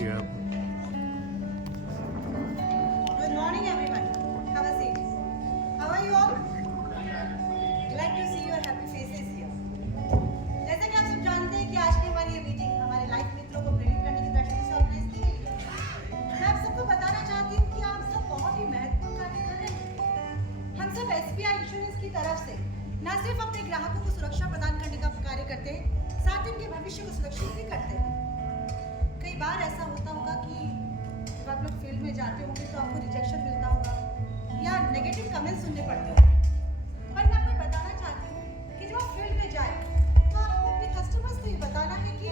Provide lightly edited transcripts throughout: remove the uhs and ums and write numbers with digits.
सकती है आप। Good morning, everyone. Have a seat. How are you all? Glad to see your happy faces here. जैसा कि आप सब जानते हैं कि आज की हमारी ये मीटिंग हमारे लाइफ मित्रों को प्रेरित करने की दृष्टि से ऑर्गेनाइज की गई है। मैं आप सबको बताना चाहती हूँ कि आप सब बहुत ही महत्वपूर्ण कार्य कर रहे हैं। हम सब SBI इंश्योरेंस की तरफ से न सिर्फ अपने ग्राहकों को सुरक्षा प्रदान करने का कार्य करते हैं, साथ ही उनके भविष्य को सुरक्षित भी करते हैं। कई बार ऐसा होता होगा कि जब आप लोग फील्ड में जाते होंगे तो आपको रिजेक्शन मिलता होगा या नेगेटिव कमेंट सुनने पड़ते होंगे। पर मैं आपको बताना चाहती हूँ कि जब आप फील्ड में जाए तो आपको अपने कस्टमर्स को ये बताना है कि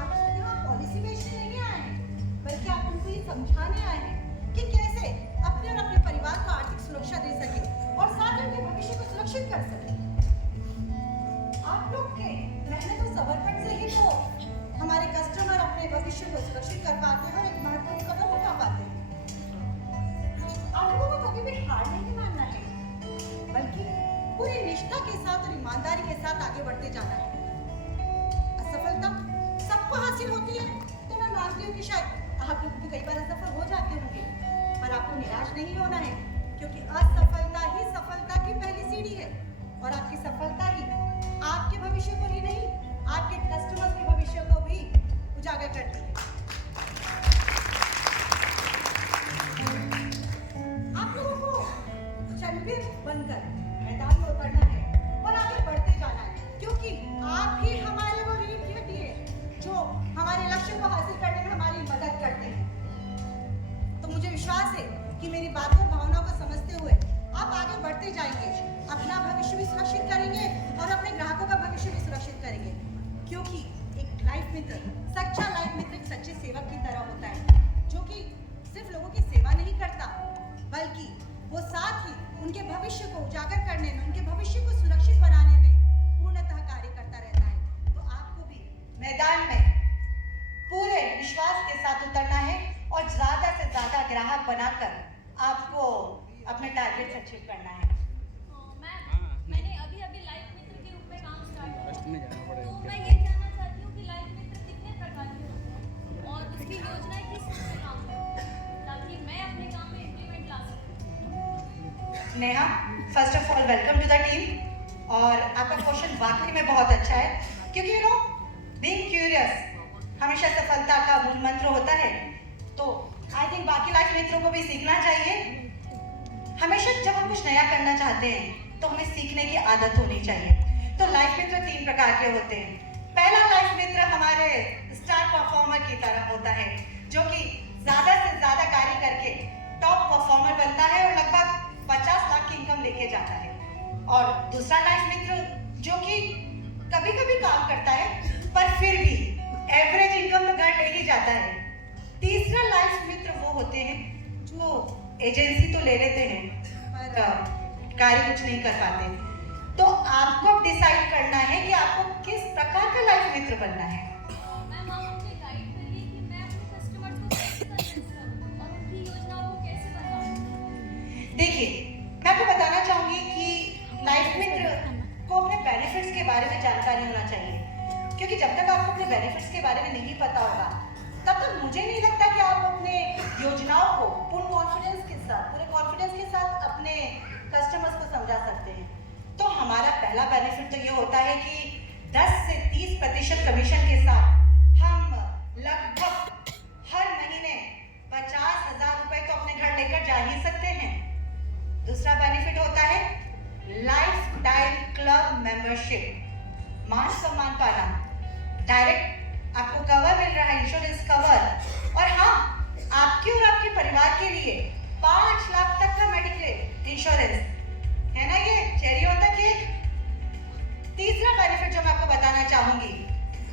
आप यहाँ पॉलिसी बेचने नहीं आए हैं, बल्कि आप उनको ये समझाने आए हैं कि कैसे अपने और अपने परिवार को आर्थिक सुरक्षा दे सके और साथ ही उनके भविष्य को सुरक्षित कर सके। आप लोग के मेहनत और समर्पण से ही तो हमारे कस्टमर अपने भविष्य को सुरक्षित कर पाते हैं और एक महत्वपूर्ण कदम उठा पाते हैं। आप लोगों को कभी भी हार नहीं मानना है, बल्कि पूरी निष्ठा के साथ और ईमानदारी के साथ आगे बढ़ते जाना है। असफलता सबको हासिल होती है, तो मैं मानती हूँ कि शायद आप लोग भी कई बार असफल हो जाते होंगे, पर आपको निराश नहीं होना है, क्योंकि असफलता ही सफलता की पहली सीढ़ी है और आपकी सफलता ही आपके भविष्य को ही नहीं, आपके कस्टमर्स के भविष्य को भी उजागर करती है। आप लोगों को रणवीर बनकर मैदान में उतरना है और आगे बढ़ते जाना है, क्योंकि आप ही हमारे वो रीढ़ की हड्डी है जो हमारे लक्ष्य को हासिल करने में हमारी मदद करते हैं। तो मुझे विश्वास है कि मेरी बातों और भावनाओं को समझते हुए आप आगे बढ़ते जाएंगे, अपना भविष्य भी सुरक्षित करेंगे और अपने ग्राहकों का भविष्य भी सुरक्षित करेंगे, क्योंकि एक लाइफ मित्र, सच्चा लाइफ मित्र एक सच्चे सेवक की तरह होता है, जो कि सिर्फ लोगों की सेवा नहीं करता, बल्कि वो साथ ही उनके भविष्य को उजागर करने में, उनके भविष्य को सुरक्षित बनाने में पूर्णतः कार्य करता रहता है। तो आपको भी मैदान में पूरे विश्वास के साथ उतरना है और ज्यादा से ज्यादा ग्राहक बनाकर आपको अपने टारगेट अचीव करना है। मैंने अभी लाइफ मित्र के रूप में काम स्टार्ट किया, तो मैं ये जानना चाहती हूँ कि लाइफ मित्र कितने प्रकार के होते हैं और उसकी योजनाएं किस तरह से काम करती हैं, ताकि मैं अपने काम में इम्प्लीमेंट ला सकूँ। Neha, first of all welcome to the team. और आपका क्वेश्चन वाकई में बहुत अच्छा है, क्योंकि बीइंग क्यूरियस हमेशा सफलता का मूल मंत्र होता है। तो आई थिंक बाकी लाइफ मित्रों को भी सीखना चाहिए। हमेशा जब हम कुछ नया करना चाहते हैं तो हमें सीखने की आदत होनी चाहिए। तो लाइफ मित्र 3 प्रकार के होते हैं। पहला लाइफ मित्र हमारे स्टार परफॉर्मर की तरह होता है, जो कि ज्यादा से ज्यादा कार्य करके टॉप परफॉर्मर बनता है और लगभग 50 लाख की इनकम लेके जाता है। और दूसरा लाइफ मित्र जो कि कभी कभी काम करता है पर फिर भी एवरेज इनकम तो घर ले ही जाता है। तीसरा लाइफ मित्र वो होते हैं जो एजेंसी तो ले लेते हैं पर कार्य कुछ नहीं कर पाते। तो आपको डिसाइड करना है कि आपको किस प्रकार का लाइफ मित्र बनना है। मैम, आप मुझे गाइड करिए कि मैं अपने कस्टमर्स को कैसे कन्विंस करूँ और उनकी योजनाओं को कैसे बताऊँ। देखिए, मैं आपको बताना चाहूंगी कि लाइफ मित्र को अपने बेनिफिट्स के बारे में जानकारी होना चाहिए, क्योंकि जब तक आपको अपने बेनिफिट्स के बारे में नहीं पता होगा तब तक मुझे नहीं लगता कि आप अपने योजनाओं को पूरे कॉन्फिडेंस के साथ अपने कस्टमर्स को समझा सकते हैं। तो हमारा पहला बेनिफिट तो ये होता है कि 10 से 30% कमीशन के साथ हम लगभग हर महीने 50,000 रुपए तो अपने घर लेकर जा ही सकते हैं। दूसरा बेनिफिट होता है लाइफ टाइम क्लब मेंबरशिप, मान सम्मान पाना, डायरेक्ट आपको कवर मिल रहा है, इंश्योरेंस कवर, और हाँ, आपके और आपके परिवार के लिए 5 लाख तक का मेडिक्लेम इंश्योरेंस है ना। ये चेरी ऑन द केक। तीसरा बेनिफिट जो मैं आपको बताना चाहूंगी,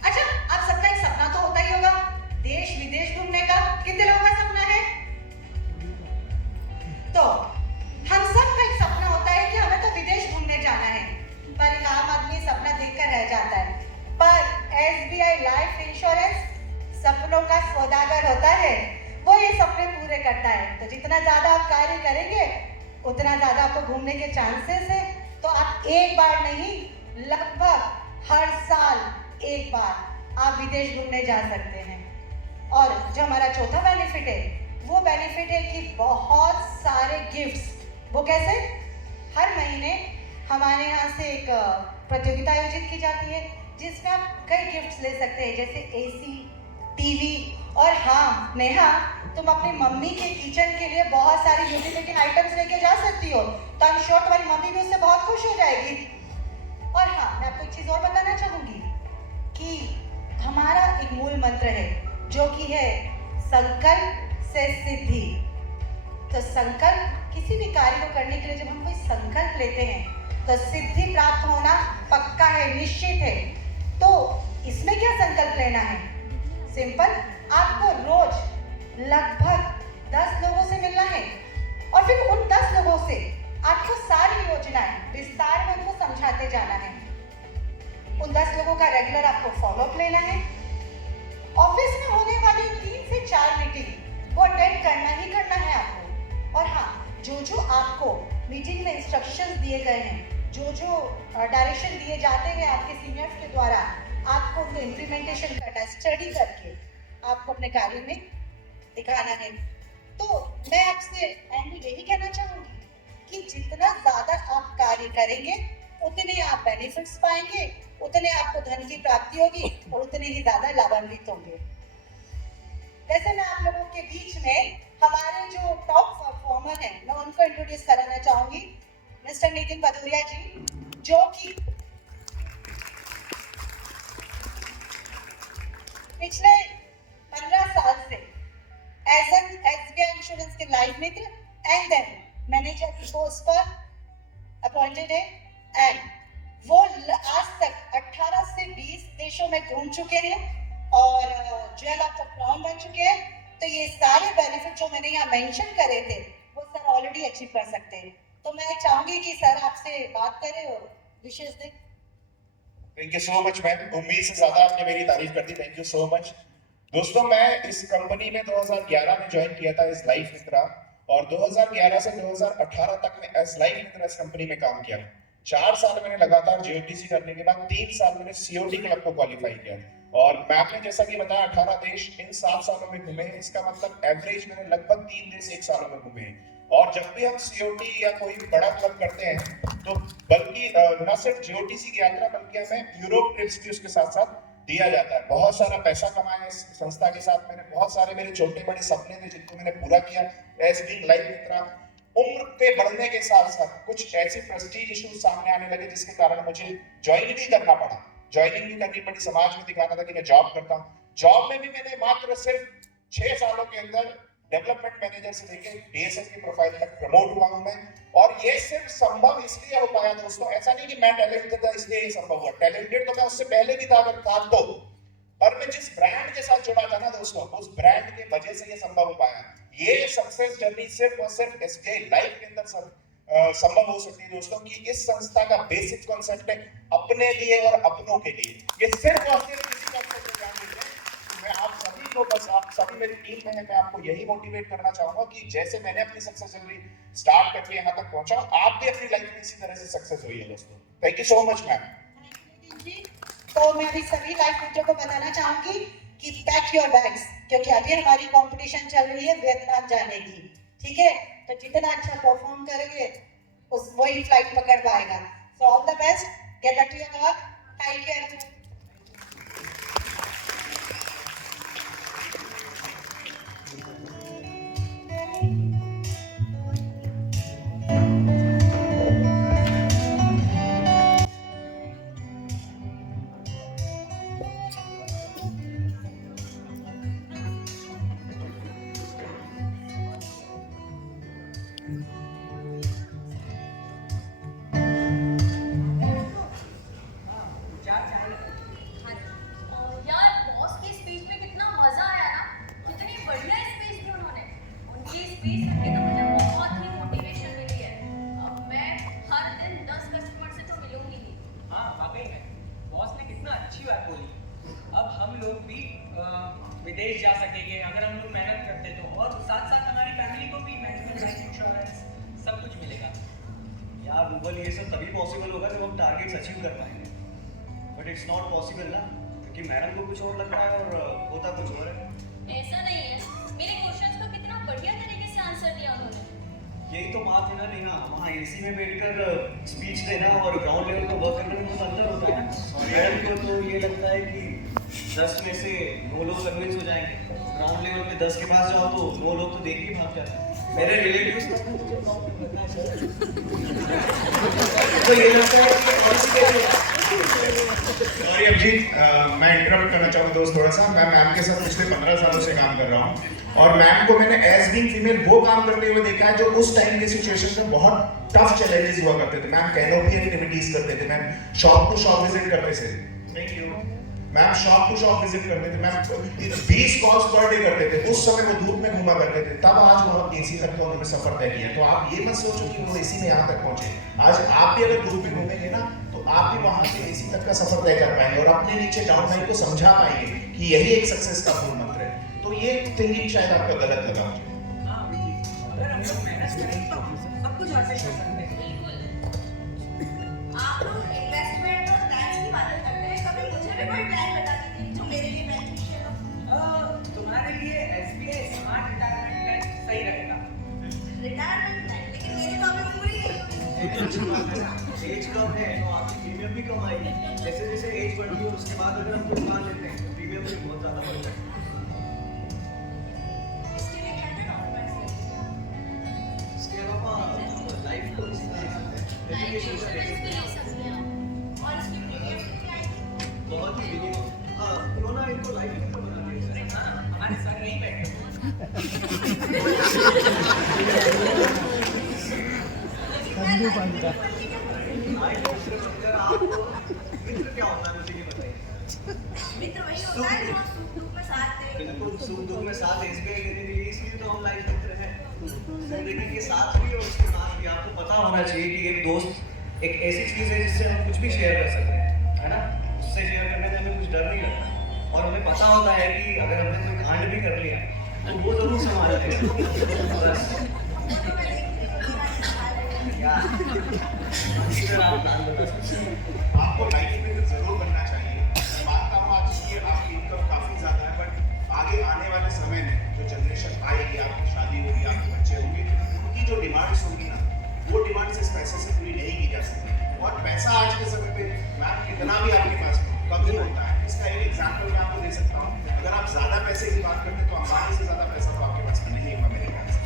अच्छा, आप सबका एक सपना तो होता ही होगा देश विदेश घूमने का। कितने लोगों का सपना है? तो हम सबका एक सपना होता है कि हमें तो विदेश घूमने जाना है, पर एक आम आदमी सपना देखकर रह जाता है। पर SBI लाइफ इंश्योरेंस सपनों का सौदागर होता है, वो ये सपने पूरे करता है। तो जितना ज्यादा आप कार्य करेंगे उतना ज्यादा आपको घूमने के चांसेस है। तो आप एक बार नहीं, लगभग हर साल एक बार आप विदेश घूमने जा सकते हैं। और जो हमारा चौथा बेनिफिट है वो बेनिफिट है कि बहुत सारे गिफ्ट्स। वो कैसे? हर महीने हमारे यहाँ से एक प्रतियोगिता आयोजित की जाती है जिसमें आप कई गिफ्ट्स ले सकते हैं, जैसे एसी, टीवी। और हाँ नेहा, तुम अपनी मम्मी के किचन के लिए बहुत सारी यूटिलिटी आइटम्स लेके जा सकती हो, तो आई एम श्योर तुम्हारी मम्मी भी उससे बहुत खुश हो जाएगी। और हाँ, मैं आपको एक चीज़ और बताना चाहूँगी कि हमारा एक मूल मंत्र है जो कि है संकल्प से सिद्धि। तो संकल्प, किसी भी कार्य को करने के लिए जब हम कोई संकल्प लेते हैं तो सिद्धि प्राप्त होना पक्का है, निश्चित है। तो इसमें क्या संकल्प लेना है? सिंपल, आपको रोज लगभग 10 लोगों से मिलना है और फिर उन 10 लोगों से आपको सारी योजनाएं विस्तार में उनको समझाते जाना है। उन 10 लोगों का रेगुलर आपको फॉलोअप लेना है। ऑफिस में होने वाली 3 से 4 मीटिंग वो अटेंड करना ही करना है आपको। और हाँ, जो आपको मीटिंग में इंस्ट्रक्शंस दिए गए हैं, जो डायरेक्शन दिए जाते हैं आपके सीनियर्स के द्वारा, आपको उनको इम्प्लीमेंटेशन करना है, स्टडी करके आपको अपने कार्य में दिखाना है। तो मैं आपसे एंड में यही कहना चाहूँगी कि जितना ज़्यादा आप कार्य करेंगे उतने आप बेनिफिट्स पाएंगे, उतने आपको धन की प्राप्ति होगी और उतने ही ज़्यादा लाभान्वित होंगे। वैसे मैं आप लोगों के बीच में हमारे जो टॉप परफॉर्मर हैं, मैं उनको इंट्रोड्यूस कराना चाहूँगी। मिस्टर नितिन भदौरिया जी, जो कि पिछले 15 साल से एज एन SBI इंश्योरेंस के life Mitra and then manager की पोस्ट पर अपॉइंटेड है एंड वो आज तक 18 से 20 देशों में घूम चुके हैं और ज्वेल ऑफ द क्राउन बन चुके हैं। तो ये सारे बेनिफिट जो मैंने यहाँ मेंशन करे थे वो सर ऑलरेडी अचीव कर सकते हैं। तो मैं चाहूंगी कि सर आपसे बात करें और विशेष दें। Thank you so much ma'am, उम्मीद से ज्यादा आपने मेरी तारीफ कर दी, थैंक यू सो मच। दोस्तों, मैं इस कंपनी में 2011 में ज्वाइन किया था एज लाइफ मित्रा और 2011 से 2018 तक मैं एज लाइफ मित्रा इस कंपनी में काम किया। 4 साल मैंने लगातार JOTC करने के बाद 3 साल मैंने COT क्लब को क्वालिफाई किया और मैम ने जैसा कि बताया 18 देश इन 7 सालों में घूमे हैं। इसका मतलब एवरेज मैंने लगभग 3 देश 1 सालों में घूमे हैं। और जब भी हम COT या कोई बड़ा क्लब करते हैं तो बल्कि न सिर्फ JOTC की यात्रा बल्कि हमें यूरोप ट्रिप्स भी उसके साथ साथ दिया जाता है। बहुत सारा पैसा कमाया इस संस्था के साथ मैंने, बहुत सारे मेरे छोटे बड़े सपने थे जिनको मैंने पूरा किया एज बीइंग लाइफ मित्रा। उम्र पे बढ़ने के साथ साथ कुछ ऐसे प्रेस्टीज इश्यूज सामने आने लगे जिसके कारण मुझे ज्वाइन भी करना पड़ा। ज्वाइनिंग भी करनी पड़ी, समाज में दिखाना था कि मैं जॉब करता हूँ। जॉब में भी मैंने मात्र सिर्फ 6 सालों के अंदर डेवलपमेंट मैनेजर से लेकर DSM की प्रोफाइल तक प्रमोट हुआ हूं मैं। और ये सिर्फ संभव इसलिए हो पाया दोस्तों, ऐसा नहीं कि मैं टैलेंटेड था इसलिए ये संभव हुआ। टैलेंटेड तो मैं उससे पहले भी था अगर था तो, पर मैं जिस ब्रांड के साथ जुड़ा था ना दोस्तों, उस ब्रांड के वजह से ये संभव हो पाया। ये सक्सेस जर्नी सिर्फ और सिर्फ SBI लाइफ के अंदर संभव हो सकती है दोस्तों, कि इस संस्था का बेसिक कॉन्सेप्ट है अपने लिए और अपनों के लिए। ये सिर्फ और सिर्फ इसी कॉन्सेप्ट पे ध्यान दीजिए। मैं आप सभी को, बस आप सभी मेरी टीम में है, मैं आपको यही मोटिवेट करना चाहूंगा कि जैसे मैंने अपनी सक्सेस जर्नी स्टार्ट करके यहाँ तक पहुंचा, आप भी अपनी लाइफ में इसी तरह से सक्सेस होइए दोस्तों। Thank you so much ma'am. तो मैं अभी सभी लाइफ मित्रों को बताना चाहूंगी कि पैक योर बैग्स, क्योंकि अभी हमारी कंपटीशन चल रही है वियतनाम जाने की। ठीक है, तो जितना अच्छा परफॉर्म करेंगे उस वही फ्लाइट पकड़ पाएगा। So all the best, get back to your work. Thank you everyone. यार बॉस की स्पीच में कितना मजा आया ना, कितनी बढ़िया स्पीच दी उन्होंने। उनकी स्पीच सुन के तो मुझे बहुत ही मोटिवेशन मिली है। अब मैं हर दिन 10 कस्टमर से तो मिलूंगी ही। हाँ वाकई में बॉस ने कितना अच्छी बात बोली। अब हम लोग भी विदेश जा सकेंगे अगर हम लोग मेहनत करते तो, और साथ साथ हमारी फैमिली को भी मेडिकल, लाइफ इंश्योरेंस सब कुछ मिलेगा। यार रूबल, ये सब तभी पॉसिबल होगा जब हम टारगेट्स अचीव कर पाएंगे, बट इट्स नॉट पॉसिबल ना, क्योंकि मैडम को कुछ और लगता है और होता कुछ और है। ऐसा नहीं है, मेरे क्वेश्चंस का कितना बढ़िया तरीके से आंसर दिया उन्होंने। यही तो बात है ना नेहा, वहाँ एसी में बैठकर स्पीच देना और ग्राउंड लेवल पर वर्क करने में बहुत अंतर होता है ना। मैडम को तो ये लगता है कि 10 में से 9 लोग कन्विंस हो जाएंगे, ग्राउंड लेवल पे 10 के पास जाओ तो 9 लोग तो देख के भाग जाते हैं। मेरे रिलेटिव्स तो ये लगता है सॉरी अभिजीत, मैं इंटरप्ट करना चाहूँगा दोस्त थोड़ा सा। मैं मैम के साथ पिछले 15 सालों से काम कर रहा हूँ और मैम को मैंने एज बीइंग फीमेल वो काम करते हुए देखा है जो उस टाइम के सिचुएशन में बहुत टफ चैलेंजेस हुआ करते थे। मैम कैनोपी एक्टिविटीज करते थे, ma'am shop to shop visit करते थे। Thank you ma'am, shop to shop visit करते थे मैम, 20 कॉल्स पर डे करते थे। उस समय वो धूप में घूमा करते थे, तब आज वो एसी तक तो उन्होंने सफर तय किया। तो आप ये मत सोचो कि वो एसी में यहाँ तक पहुंचे। आज आप भी अगर धूप में घूमेंगे ना तो आप भी वहां से एसी तक का सफर तय कर पाएंगे और अपने नीचे डाउन लाइन को समझा पाएंगे कि यही एक सक्सेस का मूल मंत्र है। तो ये थिंकिंग शायद आपका गलत लगा मुझे। हाँ अभिजीत, अगर हम लोग मेहनत करें तो सब कुछ हासिल कर सकते हैं। बिल्कुल। आप लोग इन्वेस्टमेंट और प्लान्स की बातें करते हैं, कभी मुझे भी कोई प्लान बता दीजिए जो मेरे लिए बेनिफिशियल हो। तुम्हारे लिए SBI स्मार्ट रिटायरमेंट प्लान सही रहेगा। रिटायरमेंट प्लान, लेकिन मेरी तो अभी पूरी नहीं हुई। एज कम है तो आपकी प्रीमियम भी कम आएगी। जैसे जैसे एज बढ़ती है उसके बाद अगर हम कोई प्लान लेते हैं तो प्रीमियम भी बहुत ज़्यादा बढ़ जाएगा। इसके लिए क्या क्या डॉक्यूमेंट्स चाहिए? इसके अलावा लाइफ को एजुकेशन का भी लिख सकते हैं आप। और इसकी प्रीमियम कितनी आएगी? बहुत ही मिनिमम। उन्होंने इनको लाइफ इंश्योरेंस बना दिया है। हाँ, हमारे सर यहीं बैठे हैं। लाइफ इंश्योरेंस अगर आपको मित्र क्या होता है मुझे ये बताइए। मित्र वही होता है जो सुख दुख में साथ दे। बिल्कुल सुख दुख में साथ एसबीआई देने के लिए, इसलिए तो हम लाइफ मित्र हैं। जिंदगी के साथ भी और उसके बाद भी आपको पता होना चाहिए कि एक दोस्त एक ऐसी चीज है जिससे हम कुछ भी शेयर कर सकते हैं, है ना। उससे शेयर करने में हमें कुछ डर नहीं लगता और हमें पता होता है कि अगर हमने कोई कांड भी कर लिया तो वो जरूर संभाल लेगा। फोटो में देखती हूँ तुम्हारे साथ। यार अगर आप प्लान बता सकते हैं। आपको लाइफ में जरूर बनना चाहिए। मैं मानता हूँ आज की आपकी इनकम काफी ज्यादा है, बट आगे आने वाले समय में जो जनरेशन आएगी, आपकी शादी होगी, आपके बच्चे होंगे, उनकी जो डिमांड्स होंगी ना, वो डिमांड्स इस पैसे से पूरी नहीं की जा सकती। और पैसा आज के समय पे मैम कितना भी आपके पास कम ही होता है। इसका एक एग्जाम्पल मैं आपको दे सकता हूँ। अगर आप ज्यादा पैसे की बात करते हैं तो अंबानी से ज्यादा पैसा तो आपके पास नहीं होगा मेरे ख्याल से।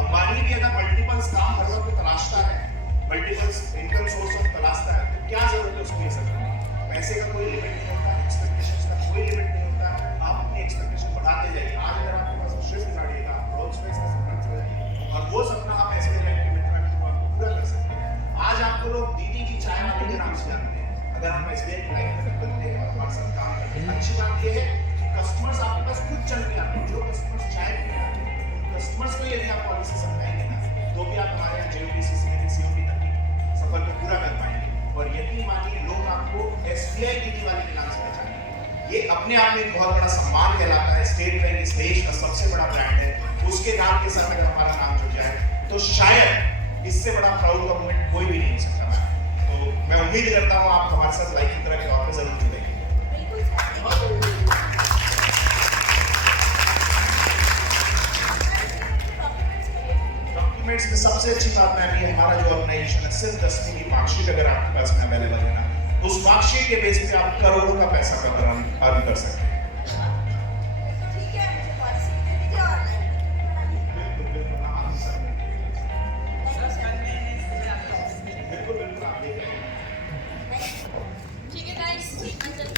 अंबानी भी अगर मल्टीपल्स काम हर वक्त तलाशता है, मल्टीपल्स इनकम सोर्स ऑफ तलाशता है, तो क्या जरूरत है उसको ये सब करने की? पैसे का कोई लिमिट नहीं होता, एक्सपेक्टेशंस का कोई लिमिट नहीं होता। आप अपनी एक्सपेक्टेशन बढ़ाते जाइए। आज अगर आपके पास स्विफ्ट गाड़ी है, आप रोल्स रॉयस का सपना छोड़ जाइए और वो सपना आप एसबीआई लाइफ के मित्र के थ्रू आपको पूरा कर सकते हैं। आज आपको लोग दीदी की चाय वाले के नाम से जानते हैं। अगर हम एसबीआई की लाइफ में बनते हैं और हमारे साथ काम करते हैं, अच्छी बात ये है कि कस्टमर्स आपके पास खुद चल के आते हैं। जो कस्टमर्स चाय पीने आते हैं, उन कस्टमर्स को यदि आप पॉलिसी समझाएंगे ना, तो भी आप हमारे यहाँ JOTC से COP तक की सफर को पूरा कर पाएंगे। और यकीन मानिए लोग आपको SBI दीदी वाले के नाम से पहचानेंगे। ये अपने आप में एक बहुत बड़ा सम्मान कहलाता है। स्टेट बैंक इस देश का सबसे बड़ा ब्रांड है, उसके नाम के साथ अगर हमारा नाम जुड़ जाए तो शायद इससे बड़ा प्राउड का मोमेंट कोई भी नहीं हो सकता। तो मैं उम्मीद करता हूँ आप हमारे साथ लाइफ की तरह के तौर पर जरूर जुड़ेंगे। बिल्कुल सर। डॉक्यूमेंट्स में सबसे अच्छी बात मैम ये हमारा जो ऑर्गेनाइजेशन है, सिर्फ 10वीं की मार्कशीट अगर आपके पास में अवेलेबल है ना, उस मार्कशीट के बेस पे आप करोड़ों का पैसा का अर्न कर सकते हैं। ठीक है, मुझे पॉलिसी दे दीजिए और बना दीजिए। बिल्कुल बिल्कुल हाँ, आप सर सर कल मैं सुबह आपके ऑफिस में बिल्कुल बिल्कुल आप लेके आइए। ठीक है गाइस, अंजलि।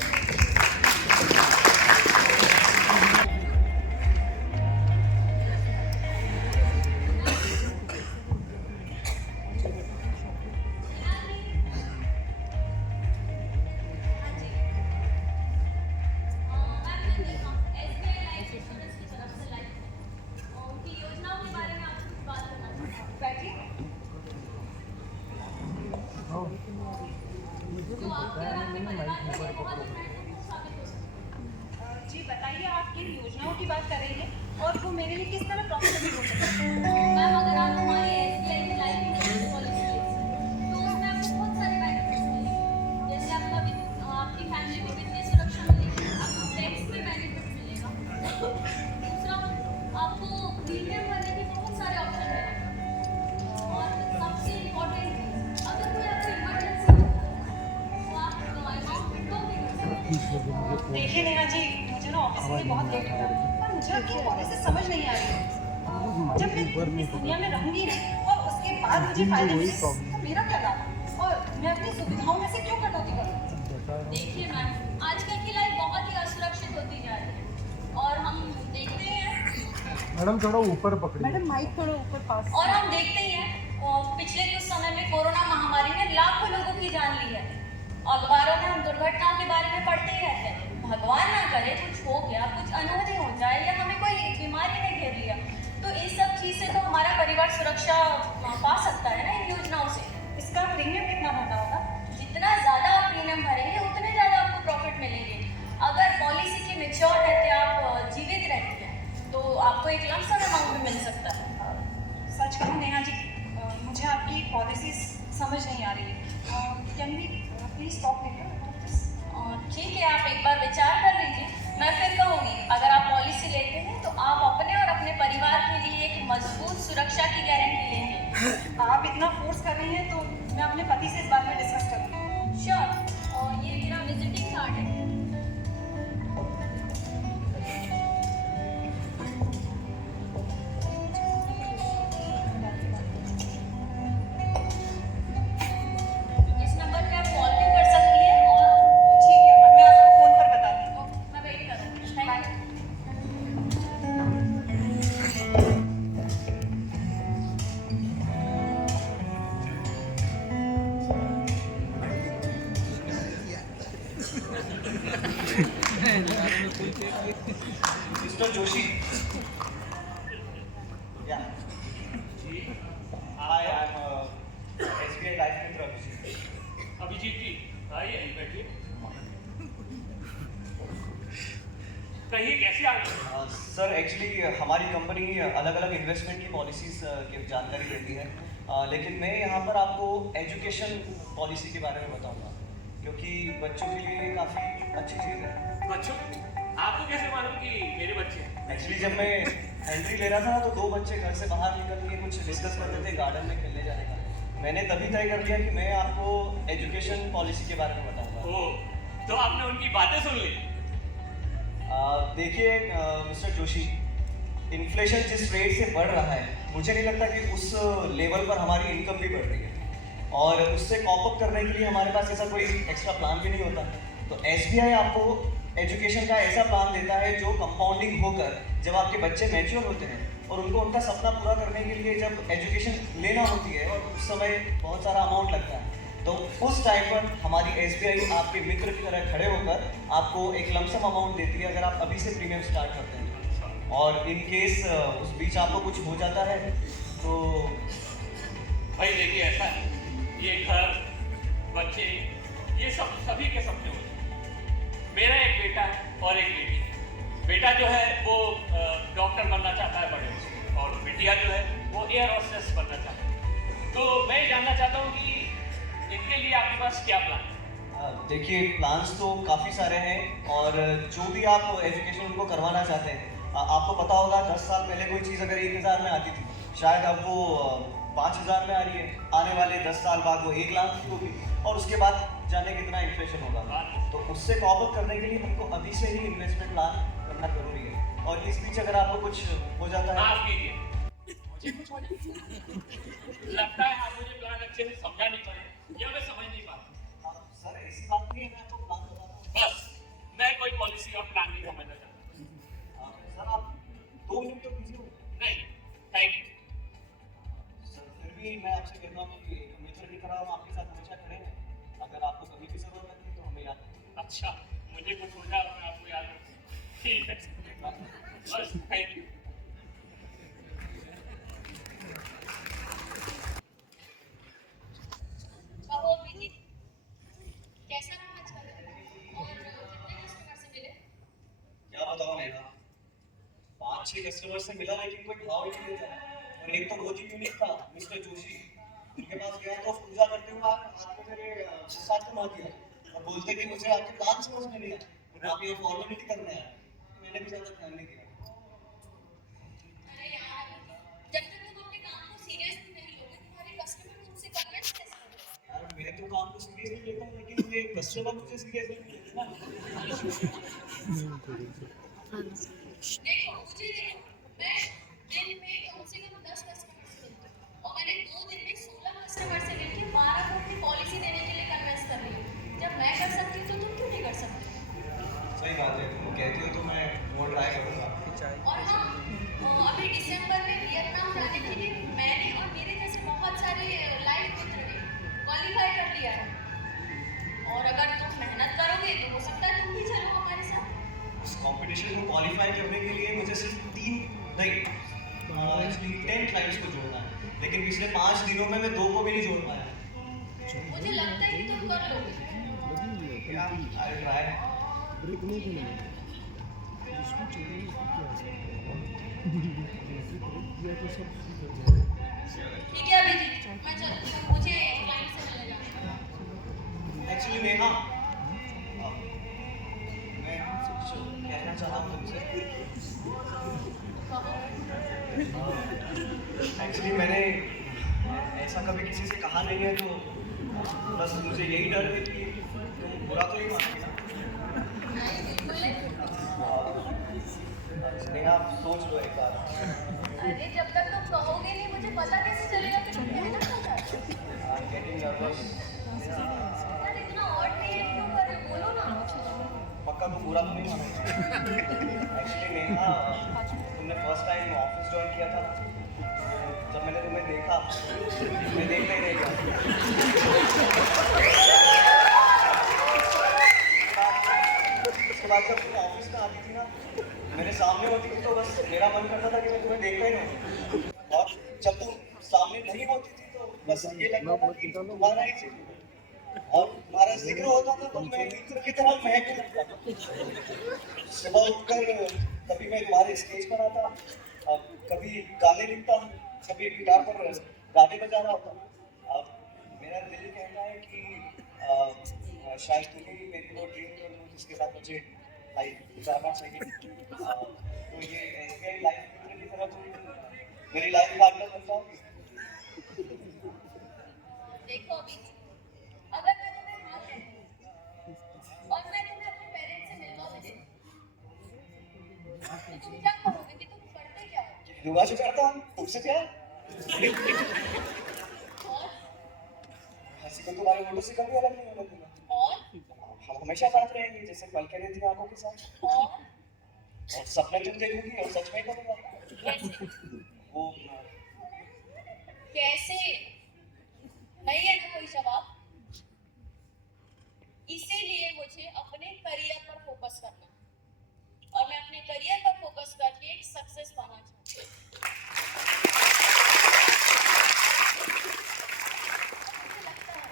जी बताइए, आप किन योजनाओं की बात कर रही हैं और वो मेरे लिए किस तरह प्रॉफिटेबल हो सकती है? मैम अगर आप हमारी SBI की लाइफ इंश्योरेंस पॉलिसी लेते तो उसमें आपको बहुत सारे बेनिफिट्स मिलेंगे। जैसे आपकी फैमिली को वित्तीय सुरक्षा मिलेगी, आपको टैक्स में बेनिफिट मिलेगा। देखिए नेहा जी, मुझे ना ऑफिस के लिए बहुत लेट हो रहा है और मुझे आपकी पॉलिसी समझ नहीं आ रही है। जब मैं इस दुनिया में रहूंगी नहीं और उसके बाद मुझे फायदे मिले तो मेरा क्या लाभ, और मैं अपनी सुविधाओं में से क्यों कटौती करूँ? देखिए मैम, आजकल की लाइफ बहुत ही असुरक्षित होती जा रही है और हम देखते ही हैं मैडम थोड़ा ऊपर पकड़िए। मैडम माइक थोड़ा ऊपर पास। और हम देखते ही हैं पिछले कुछ समय में कोरोना महामारी ने लाखों लोगों की जान ली है। अखबारों में हम दुर्घटनाओं के बारे में पढ़ते ही रहते हैं। भगवान ना करे कुछ हो गया, कुछ अनहोनी हो जाए या हमें कोई बीमारी ने घेर लिया, तो इस सब चीज़ से तो हमारा परिवार सुरक्षा पा सकता है ना इन योजनाओं से। इसका प्रीमियम कितना भरना होगा? जितना ज़्यादा आप प्रीमियम भरेंगे उतने ज़्यादा आपको प्रॉफिट मिलेंगे। अगर पॉलिसी के मेच्योर रहते आप जीवित रहती हैं तो आपको एक लमसम अमाउंट में मिल सकता है। सच कहूँ नेहा जी, मुझे आपकी पॉलिसीज समझ नहीं आ रही है। Can we please talk later? ठीक है, आप एक बार विचार कर लीजिए। मैं फिर कहूँगी, अगर आप पॉलिसी लेते हैं तो आप अपने और अपने परिवार के लिए एक मजबूत सुरक्षा की गारंटी लेंगे। आप इतना फोर्स कर रही हैं तो मैं अपने पति से इस बारे में डिस्कस करूँगी। श्योर। और ये मेरा विजिटिंग कार्ड है। इस नंबर पे आप कॉल भी कर सकती हैं और ठीक है, मैं आपको फोन पर बताती हूँ। मैं वेट करूँगी। Thank you. Mister Joshi, yeah. Hi, I'm SBI Life Mitra Abhijit. Abhijit ji आइए बैठिए। कहिए कैसे आ गए? सर एक्चुअली हमारी कंपनी अलग अलग इन्वेस्टमेंट की पॉलिसीज की जानकारी देती है, लेकिन मैं यहाँ पर आपको एजुकेशन पॉलिसी के बारे में बताऊँगा क्योंकि बच्चों के लिए काफ़ी अच्छी चीज़ है। बच्चों, आपको कैसे मालूम कि मेरे बच्चे हैं? एक्चुअली जब मैं एंट्री ले रहा था तो दो बच्चे घर से बाहर निकल के कुछ डिस्कस कर रहे थे गार्डन में खेलने जाने का। मैंने तभी तय कर लिया कि मैं आपको एजुकेशन पॉलिसी के बारे में बताऊँगा। ओह, तो आपने उनकी बातें सुन ली? देखिए मिस्टर जोशी, इन्फ्लेशन जिस रेट से बढ़ रहा है मुझे नहीं लगता कि उस लेवल पर हमारी इनकम भी बढ़ रही है, और उससे कॉप अप करने के लिए हमारे पास ऐसा कोई एक्स्ट्रा प्लान भी नहीं होता। तो SBI आपको एजुकेशन का ऐसा प्लान देता है जो कंपाउंडिंग होकर जब आपके बच्चे मैच्योर होते हैं और उनको उनका सपना पूरा करने के लिए जब एजुकेशन लेना होती है और उस समय बहुत सारा अमाउंट लगता है, तो उस टाइम पर हमारी SBI आपके मित्र की तरह खड़े होकर आपको एक लमसम अमाउंट देती है अगर आप अभी से प्रीमियम स्टार्ट करते हैं। और इन केस उस बीच आपको कुछ हो जाता है तो भाई देखिए, ऐसा है, ये घर, बच्चे, ये सब सभी के सपने होते हैं। मेरा एक बेटा है और एक बेटी है। बेटा जो है वो डॉक्टर बनना चाहता है बड़े होकर, और बिटिया जो है वो एयर होस्टेस बनना चाहता है। तो मैं जानना चाहता हूँ कि इनके लिए आपके पास क्या प्लान है? देखिए, प्लान्स तो काफ़ी सारे हैं, और जो भी आप एजुकेशन उनको करवाना चाहते हैं, आपको पता होगा 10 साल पहले कोई चीज़ अगर 1000 में आती थी, शायद अब वो 5000 में आ रही है। आने वाले 10 साल बाद वो 1 लाख की होगी, और उसके बाद जाने कितना इन्फ्लेशन होगा। तो उससे कॉप अप करने के लिए हमको अभी से ही इन्वेस्टमेंट प्लान करना जरूरी है। और इस बीच अगर आपको कुछ हो जाता है, माफ कीजिए, मुझे कुछ हो जाए। लगता है आप मुझे प्लान अच्छे से समझा नहीं पाए या मैं समझ नहीं पा रहा। सर ऐसी बात नहीं है, मैं आपको प्लान बताता हूँ। बस, मैं कोई पॉलिसी और प्लान नहीं समझना चाहता। सर आप 2 मिनट तो बिजी हो। नहीं, थैंक यू। सर फिर भी मैं आपसे कहता हूँ कि मित्र की तरह हम आपके साथ हमेशा खड़े हैं। अगर आपको कभी भी जरूरत लगती तो हमें याद रखिए। अच्छा, मुझे कुछ हो जाए मैं आपको याद रखूँ। ठीक है, बस थैंक यू। कहो अभिजीत, कैसा रहा आज का दिन और कितने कस्टमर से मिले? क्या बताऊँ नेहा, 5-6 कस्टमर से मिला लेकिन कोई भाव ही नहीं देता है। और एक तो बहुत ही यूनिक था मिस्टर जोशी, उनके पास गया तो पूजा करते हुए हाथ में मेरे साथ घुमा दिया और बोलते कि मुझे आपके प्लान समझ में नहीं आया, आप ये फॉर्मेलिटी करने आए। मैंने भी ज़्यादा ध्यान नहीं दिया। अरे यार, जब तक तुम अपने काम को सीरियसली नहीं लोगे तुम्हारे कस्टमर तुमसे कन्विंस कैसे होंगे? यार मैं तो काम को सीरियसली लेता हूँ, लेकिन ये कस्टमर मुझे सीरियसली नहीं लेते ना। देखो मुझे देखो मैं दिन में कम से कम 10 कस्टमर से मिलती हूँ और मैंने 2 दिन में 16 कस्टमर से मिलकर 12 को अपनी पॉलिसी देने के लिए कन्विंस कर रही हूँ। जब मैं कर सकती हूँ तो तुम क्यों नहीं कर सकते? सही बात है, तुम कहती हो तो मैं वो ट्राई करूँगा। और हाँ अभी दिसंबर में वियतनाम जाने के लिए मैंने और मेरे जैसे बहुत सारे लाइफ मित्र ने क्वालिफाई कर लिया है और अगर तुम मेहनत करोगे तो हो सकता है तुम भी चलो हमारे साथ। उस कंपटीशन को क्वालिफाई करने के लिए मुझे सिर्फ 3 नहीं एक्चुअली 10 क्लाइंट्स को जोड़ना है, लेकिन पिछले 5 दिनों में मैं 2 को भी नहीं जोड़ पाया। मुझे लगता है कि तुम कर लोगे। या आई ट्राई। ठीक है अभिजीत मैं चलती हूँ, मुझे क्लाइंट से मिलने जाना है। एक्चुअली नेहा, मैं कुछ कहना चाह रहा हूँ तुमसे। एक्चुअली मैंने ऐसा कभी किसी से कहा नहीं है, तो बस मुझे यही डर है कि तुम बुरा तो नहीं मानोगे ना। नेहा सोच लो एक बार। अरे जब तक तुम कहोगे नहीं मुझे पता कैसे चलेगा कि तुम कहना क्या चाहते हो? Getting nervous. यार इतना और क्रिएट क्यों कर रहे हो? बोलो ना। पक्का तुम बुरा तो नहीं मानोगे? एक्चुअली नेहा, तुमने फर्स्ट टाइम ऑफिस ज्वाइन किया था, जब मैंने तुम्हें देखा मैं देखता ही रह गया। उसके बाद जब तुम ऑफिस में आती थी ना, मेरे सामने होती थी तो बस मेरा मन करता था कि मैं तुम्हें देखता ही रहूं। और जब तुम सामने नहीं होती थी तो बस ये लगता था कि तुम्हारा ही जिक्र और तुम्हारा जिक्र होता था तो मैं मित्र की तरह महकने लगता था। सुबह उठकर कभी मैं तुम्हारे स्टेज पर आता, कभी गाने लिखता, कभी गिटार पर गाने बजा रहा होता। अब मेरा दिल कहता है कि शायद तुम्हें मेरी वो ड्रीम गर्ल हो जिसके साथ मुझे लाइफ गुजारना चाहिए। तो ये SBI लाइफ मित्र की तरह तुम मेरी लाइफ पार्टनर बन जाओगी। देखो अभी अगर मैं तुम्हें हाँ कहती हूँ और मैं तुम्हें अपने पेरेंट्स से मिलवा भी देती तो तुम क्या करोगे कि तुम करते क्या हो? युवा से करता हूँ तुमसे क्या? और हंसी को तुम्हारे फोटो से कभी अलग नहीं होने दूंगा। और हम हमेशा साथ रहेंगे जैसे पल के रहती आंखों के साथ। और और सपने तुम देखोगी और सच में करूंगा। कैसे? वो कैसे? नहीं है ना कोई जवाब? इसीलिए मुझे अपने करियर पर फोकस करना है और मैं अपने करियर पर फोकस करके एक सक्सेस पाना चाहती हूँ। मुझे लगता है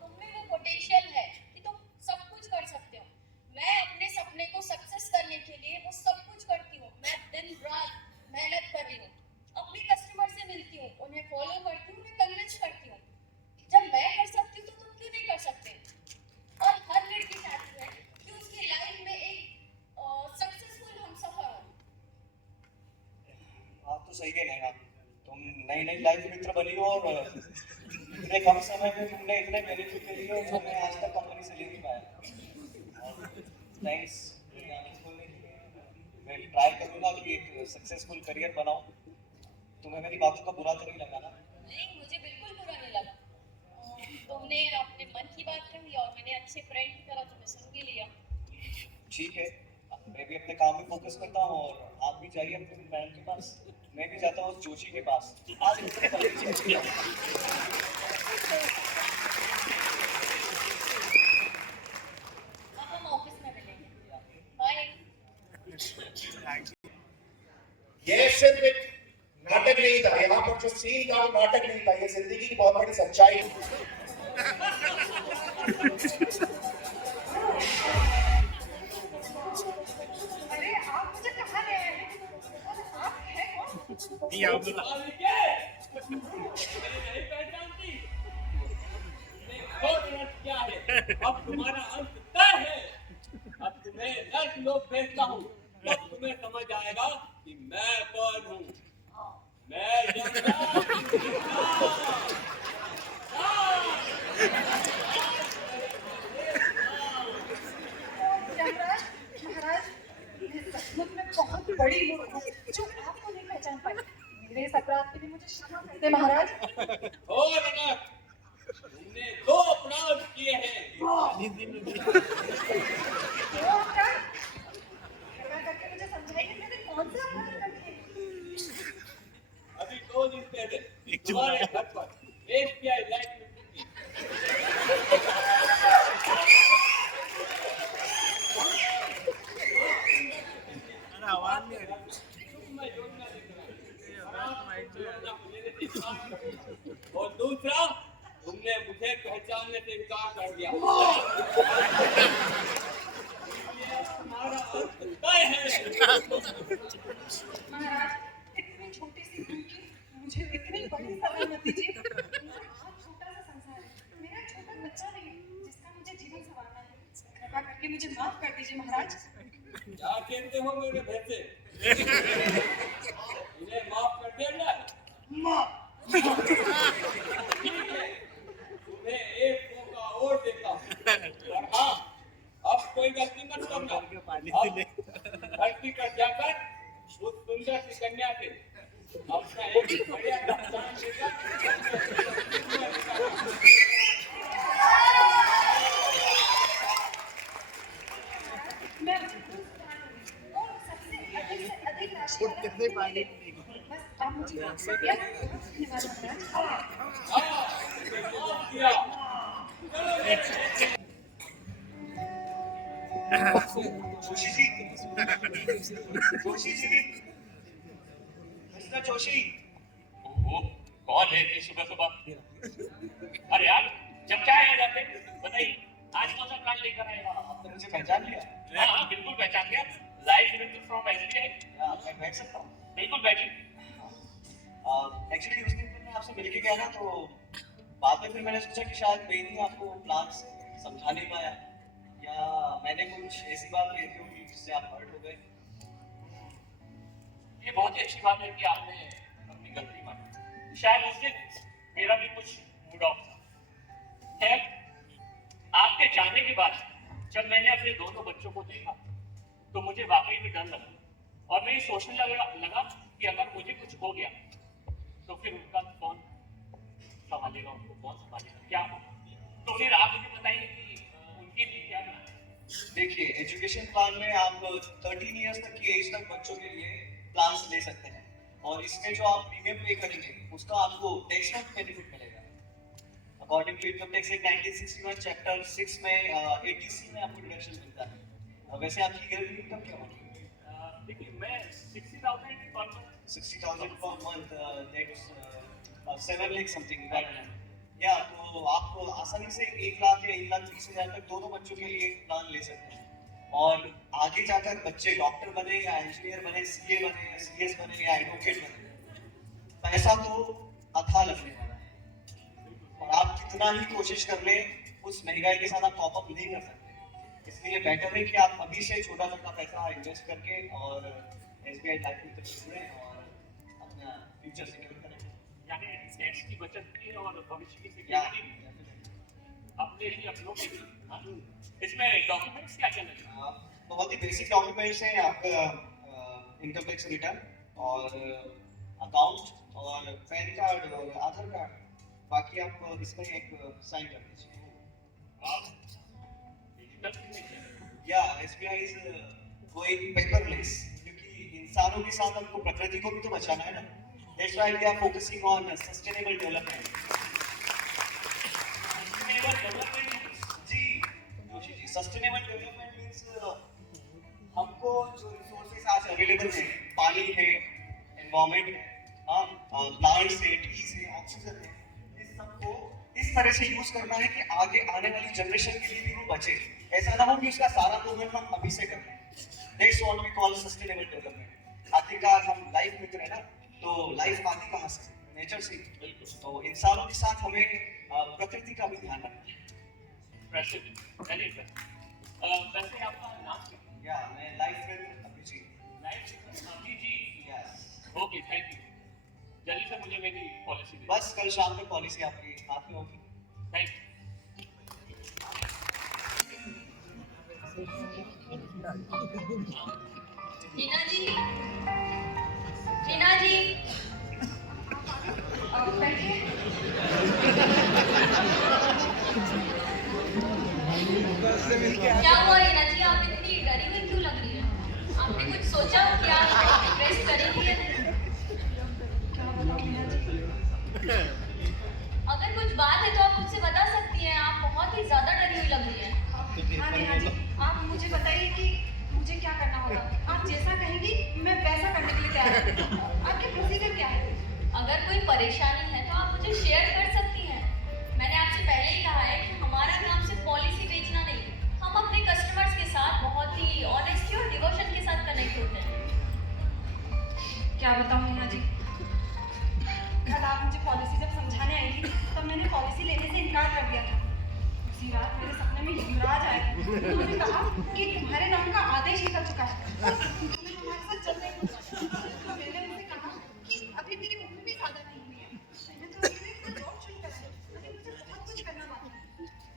तुम में वो पोटेंशियल है कि तुम सब कुछ कर सकते हो। मैं अपने सपने को सक्सेस करने के लिए वो सब कुछ करती हूँ। मैं दिन रात मेहनत कर रही हूँ, अपने कस्टमर से मिलती हूँ, उन्हें फॉलो करती हूँ, उन्हें कन्विंस करती हूँ। जब मैं कर सकती हूँ तो तुम क्यों नहीं कर सकते? और हर लड़की चाहती है कि उसकी लाइफ में एक सक्सेसफुल हमसफर हो। बात तो सही है नेहा, तुम नई नई लाइफ मित्र बनी हो और इतने कम समय में तुमने इतने बेनिफिट ले लिए जो मैं आज तक कंपनी से ले नहीं पाया। थैंक्स मेरी आंखें खोलने के लिए। मैं ट्राई करूंगा कि एक सक्सेसफुल करियर बनाऊं। तुम्हें मेरी बातों का बुरा तो नहीं लगा ना? नहीं मुझे बिल्कुल बुरा नहीं लगा। तुमने अपने मन की बात कही और मैंने अच्छे फ्रेंड की तरह तुम्हें सुन भी लिया। ठीक है, मैं भी अपने काम में फोकस करता हूँ और आप भी जाइए अपने मैम के पास, मैं भी जाता हूँ जोशी के पास। आज अब हम ऑफिस में मिलेंगे। बाय। ये सिर्फ एक नाटक नहीं था, यहाँ पर जो सीन था वो नाटक नहीं था, ये जिंदगी की बहुत बड़ी सच्चाई है। अरे आप मुझे कहाँ ले आए हैं? और आप हैं कौन? नहीं पहचानती? क्या है? अब तुम्हारा अंत तय है। अब तुम्हें नर्क लोग भेजता हूँ, तब तुम्हें समझ आएगा कि मैं कौन हूँ। मैं यमराज, बड़ी वो हूँ जो आपको नहीं पहचान पाई। मेरे इस अपराध के लिए मुझे क्षमा कर दे महाराज। ओ रनक, तुमने 2 अपराध किए हैं। क्यों अपराध? कृपा करके मुझे समझाइए मैंने कौन सा अपराध कर दिए? अभी 2 दिन पहले तुम्हारे घर पर SBI लाइफ मित्र की और दूसरा, तुमने मुझे पहचानने से इनकार कर दिया। ये तुम्हारा अंत तय है। महाराज, इतनी छोटी सी भूल की मुझे इतनी बड़ी सजा मत दीजिए। मेरा बहुत छोटा सा संसार है, मेरा छोटा बच्चा नहीं है जिसका मुझे जीवन संवारना है। कृपा करके मुझे माफ कर दीजिए महाराज। क्या कहते हो मेरे भैंसे? इन्हें माफ कर देना। ठीक है, तुम्हें एक मौका और देता हूं। और हाँ, अब कोई गलती मत करना। अब धरती पर जाकर उस सुंदर सी कन्या से अपना एक बढ़िया दान लेकर मैं और सबसे अधिक से अधिक राशि बस आप मुझे माफ कर दिया। धन्यवाद महाराज। माफ किया। जोशी जी, जोशी जी, मिस्टर जोशी। ओहो, कौन है इतनी सुबह-सुबह? अरे यार, जब क्या है जाते? बताइए, आज कौन सा प्लान लेकर आए हो? आपने मुझे पहचान लिया? हाँ, बिल्कुल पहचान लिया। Live Mitra from SBI। मैं बैठ सकता हूँ? बिल्कुल बैठिए। एक्चुअली उस दिन जब मैं आपसे मिलके गया ना, तो बाद में फिर मैंने सोचा कि शायद मैं ही आपको प्लान समझा नहीं पाया, या मैंने कुछ ऐसी बात कही थी होगी जिससे आप हर्ट हो गए। ये बहुत ही अच्छी बात है कि आपने अपनी गलती मानी। शायद उस दिन मेरा भी कुछ मूड ऑफ था। खैर, आपके जाने के बाद जब मैंने अपने दोनों बच्चों को देखा तो मुझे वाकई में डर लगा और मैं ये सोचने लगा कि अगर मुझे कुछ हो गया तो फिर उनका कौन संभालेगा, उनको कौन संभालेगा, क्या होगा। तो फिर आप मुझे बताइए कि उनके लिए क्या करना है। देखिए, एजुकेशन प्लान में आप 13 इयर्स तक की एज तक बच्चों के लिए प्लान्स ले सकते हैं, और इसमें जो आप प्रीमियम पे करेंगे उसका आपको टैक्स में बेनिफिट मिलेगा। According to income tax act 1961 chapter 6 में 80C में आपको डिडक्शन मिलता है। वैसे आपकी ईयरली इनकम क्या होगी? देखिए, मैं 60,000 per month 60,000 per month, that's 7 lakh something per annum. या तो आप आसानी से 1 लाख या 1,30,000 तक दोनों बच्चों के लिए प्लान ले सकते हैं, और आगे जाकर बच्चे डॉक्टर बने या इंजीनियर बने, CA बने या CS बने या एडवोकेट बने, पैसा तो अथाह लगने वाला है, और आप कितना ही कोशिश कर लें उस महंगाई के साथ आप टॉप अप नहीं कर सकते। इसलिए बेटर है कि आप अभी से छोटा छोटा पैसा इन्वेस्ट करके और SBI लाइफ मित्र से जुड़ें और अपना फ्यूचर सिक्योर करें। यानी टैक्स की बचत भी है और भविष्य की या सिक्योरिटी अपने लिए अपनों के लिए। हाँ? इसमें डॉक्यूमेंट्स क्या क्या लगेगा? बहुत ही बेसिक डॉक्यूमेंट्स हैं आपका, इनकम टैक्स रिटर्न और अकाउंट और पैन कार्ड और आधार कार्ड। बाकी आप इसमें एक साइन कर दीजिए। Digital signature. या SBI इज गोइंग पेपरलेस, क्योंकि इंसानों के साथ हमको प्रकृति को भी तो बचाना है ना। That's why we are focusing on sustainable development. Sustainable development ji, Joshi ji, sustainable development means हमको जो रिसोर्सेज आज अवेलेबल हैं, पानी है, एनवायरनमेंट है, प्लांट्स है, ट्रीज है, ऑक्सीजन है, इस सबको इस तरह से यूज करना है कि आगे आने वाली जनरेशन के लिए भी वो बचे। ऐसा ना हो कि उसका सारा मूवमेंट हम अभी से कर लें। That's what we call sustainable development. आखिरकार हम लाइफ मित्र है ना, तो लाइफ आती कहाँ से? नेचर से। तो इंसानों के साथ हमें प्रकृति का भी ध्यान रखना है। वैसे आपका नाम क्या है? या मैं life Mitra Abhijeet. Life Abhijeet. Yes. Okay, thank you. जल्दी से मुझे मेरी पॉलिसी दे। बस कल शाम तक पॉलिसी आपके हाथ में होगी। Thank you. हिना जी, हिना जी, बैठिए। क्या हुआ हिना जी, आप इतनी डरी हुई क्यों लग रही है? आपने कुछ सोचा कि आप प्रेस करेंगी या नहीं? क्या बताऊं मीना जी? अगर कुछ बात है तो आप मुझसे बता सकती हैं। आप बहुत ही ज्यादा डरी हुई लग रही हैं। हाँ नेहा जी, आप मुझे बताइए कि मुझे क्या करना होगा। आप जैसा कहेंगी मैं वैसा करने के लिए तैयार हूँ। आपके प्रोसीजर क्या है? अगर कोई परेशानी है तो आप मुझे शेयर कर सकती हैं। मैंने आपसे पहले ही कहा है कि हमारा काम सिर्फ पॉलिसी बेचना नहीं, हम अपने कस्टमर्स के साथ बहुत ही ऑनेस्टी और डिवोशन के साथ कनेक्ट होते हैं। क्या बताऊं नेहा जी, कल आप मुझे पॉलिसी जब समझाने आई थी तब मैंने पॉलिसी लेने से इनकार कर दिया था। उसी रात मेरे सपने में युवराज आए। उन्होंने कहा कि तुम्हारे नाम का आदेश निकल चुका है, तुम्हें हमारे साथ चलने को। तो मैंने उनसे कहा कि अभी मेरी उम्र भी ज्यादा नहीं हुई है, मैंने तो अभी एक जॉब शुरू करा है, अभी मुझे बहुत कुछ करना बाकी है।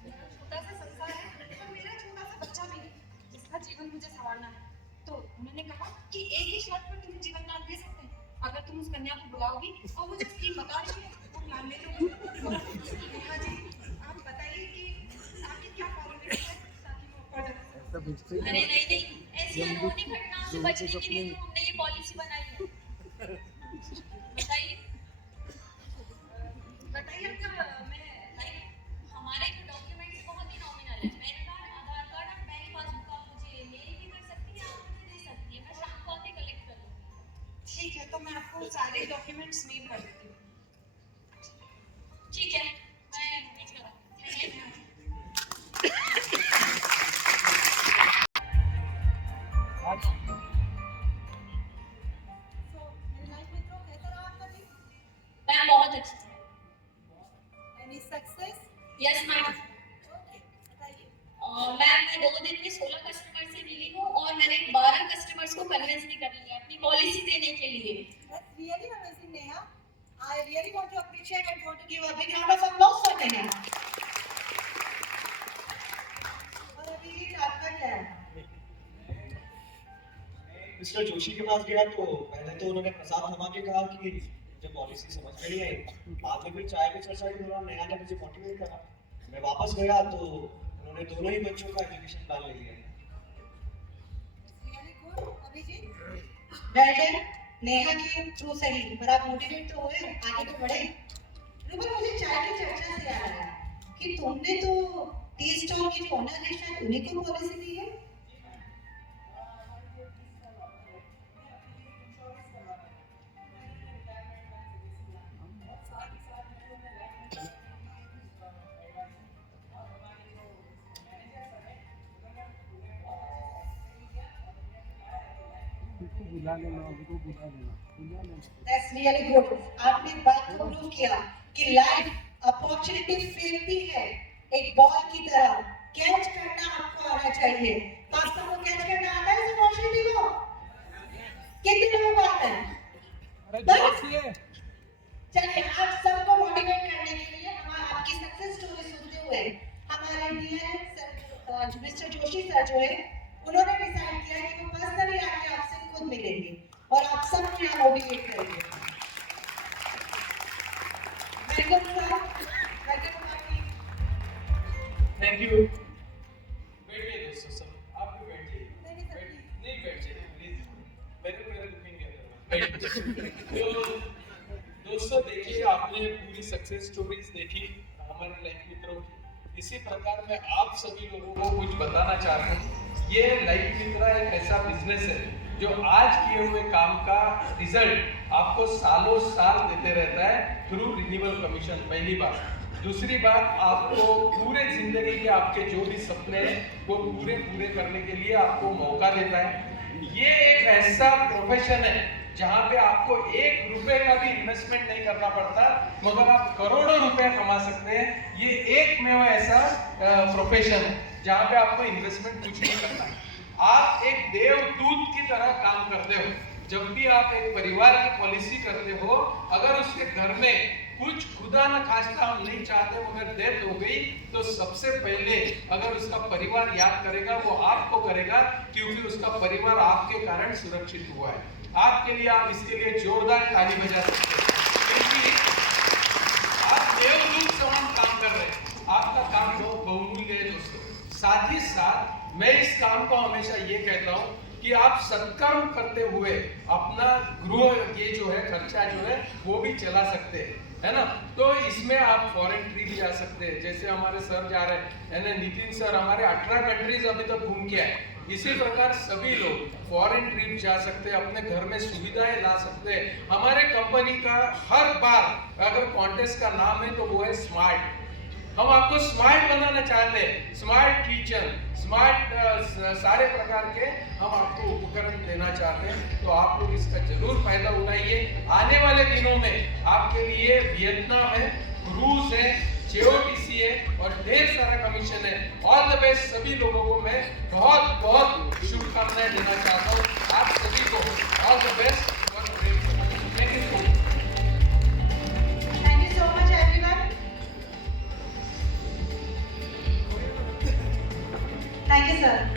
मेरा छोटा सा संसार है और मेरा छोटा सा बच्चा भी है जिसका जीवन मुझे संवारना है। तो उन्होंने कहा कि एक ही शर्त पर तुम्हें जीवन दान दे सकते हैं, अगर तुम उस कन्या को बुलाओगी और वो जो स्कीम बता रही है वो प्लान ले लोगे। नेहा जी, आप बताइए कि आगे क्या फॉर्मेलिटी है ताकि मैं ऊपर जा सकूं। अरे नहीं नहीं, ऐसी अनहोनी घटनाओं से बचने के लिए तो हमने ये पॉलिसी बनाई है। बताइए बताइए आपका मैं लाइक हमारे जो डॉक्यूमेंट्स बहुत ही नॉमिनल है। पैन कार्ड, आधार कार्ड और बैंक पासबुक आप मुझे मेल भी कर सकती हैं, आप मुझे दे सकती हैं। मैं शाम को आके कलेक्ट कर लूँगी। ठीक है, तो मैं आपको सारे डॉक्यूमेंट्स मेल कर देती हूँ। ठीक है, मैं वेट कर रहा हूँ। Thank you. So, मेरे लाइफ मित्रों, कैसा रहा आपका दिन? मैम बहुत अच्छा है। Any success? Yes ma'am. Okay, बताइए। मैम मैं 2 दिन में 16 कस्टमर से मिली हूँ और मैंने 12 कस्टमर्स को कन्विंस भी कर लिया अपनी पॉलिसी देने के लिए। That's really amazing, Neha. I really want to appreciate and want to give a big round of applause for Neha. और अभी आपका क्या है? मिस्टर जोशी के पास गया तो पहले तो उन्होंने प्रसाद थमा के कहा कि मुझे पॉलिसी समझ में नहीं आई। बाद में फिर चाय पे चर्चा के दौरान नेहा ने मुझे मोटिवेट करा। मैं वापस गया तो उन्होंने दोनों ही बच्चों का एजुकेशन प्लान ले लिया। Really good, Abhijit. Well done. Neha के थ्रू से ही पर आप मोटिवेट तो हुए, आगे तो बढ़े। रूबल, मुझे चाय की चर्चा से याद आया कि तुमने तो टी स्टॉल की जो ओनर है शायद उन्हीं को पॉलिसी दी है। बुला लेना, अभी को बुला लेना। That's really good. आपने बात को प्रूव किया कि लाइफ अपॉर्चुनिटी फिरती है एक बॉल की तरह। कैच करना आपको आना चाहिए। तो आप सबको कैच करना आता है इस अपॉर्चुनिटी को? कितने लोगों को आता है? अरे जोर से। चलिए, आप सबको मोटिवेट करने के लिए हम आपकी सक्सेस स्टोरी सुनते हुए हमारे DN sir mister Joshi sir जो है उन्होंने डिसाइड किया कि वो पर्सनली आके आपसे खुद मिलेंगे और आप सबको यहाँ मोटिवेट करेंगे। Welcome sir, welcome party. Thank you. बैठिए दोस्तों, सब आप भी बैठिए। नहीं सर, प्लीज। नहीं बैठिए प्लीज, मेरे पैर दुखेंगे। तो दोस्तों देखिए, आपने पूरी सक्सेस स्टोरीज देखी हमारे लाइफ मित्रों की। इसी प्रकार मैं आप सभी लोगों को कुछ बताना चाह रहा हूँ। ये लाइफ मित्रा एक ऐसा बिजनेस है जो आज किए हुए काम का रिजल्ट आपको सालों साल देते रहता है थ्रू रिन्यूअल कमीशन। पहली बात। दूसरी बात, आपको पूरे जिंदगी के आपके जो भी सपने हैं वो पूरे करने के लिए आपको मौका देता है। ये एक ऐसा प्रोफेशन है जहाँ पे आपको 1 रुपए का भी इन्वेस्टमेंट नहीं करना पड़ता, मगर आप करोड़ों रुपए कमा सकते हैं। ये एकमेव ऐसा प्रोफेशन है जहाँ पे आपको इन्वेस्टमेंट कुछ नहीं करना है। आप एक देवदूत की तरह काम करते हो। जब भी आप एक परिवार की पॉलिसी करते हो, अगर उसके घर में कुछ खुदा न खास्ता हम नहीं चाहते मगर डेथ हो गई तो सबसे पहले अगर उसका परिवार याद करेगा वो आपको करेगा, क्योंकि उसका परिवार आपके कारण सुरक्षित हुआ है। आपके लिए आप इसके लिए जोरदार ताली बजा सकते हैं, क्योंकि आप देवदूत समान काम कर रहे हैं। आपका काम बहुत बहुमूल्य है दोस्तों। साथ ही साथ मैं इस काम को हमेशा ये कहता हूँ कि आप सत्कर्म करते हुए अपना गृह ये जो है खर्चा जो है वो भी चला सकते हैं, है ना। तो इसमें आप फॉरेन ट्रिप जा सकते हैं, जैसे हमारे सर जा रहे हैं, है ना, नितिन सर हमारे 18 कंट्रीज अभी तक घूम के आए। इसी प्रकार सभी लोग फॉरेन ट्रिप जा सकते हैं, अपने घर में सुविधाएं ला सकते हैं। हमारे कंपनी का हर बार अगर कॉन्टेस्ट का नाम है तो वो है स्मार्ट। हम आपको स्मार्ट बनाना चाहते हैं, स्मार्ट किचन, स्मार्ट सारे प्रकार के हम आपको उपकरण देना चाहते हैं। तो आप लोग इसका जरूर फायदा उठाइए। आने वाले दिनों में आपके लिए वियतनाम है, क्रूज है, जेओटीसी है और ढेर सारा कमीशन है। All the best. सभी लोगों को मैं बहुत बहुत शुभकामनाएं देना चाहता हूँ। आप सभी को ऑल द बेस्ट और thank you so much. Thank you so much, everyone. Thank you, sir.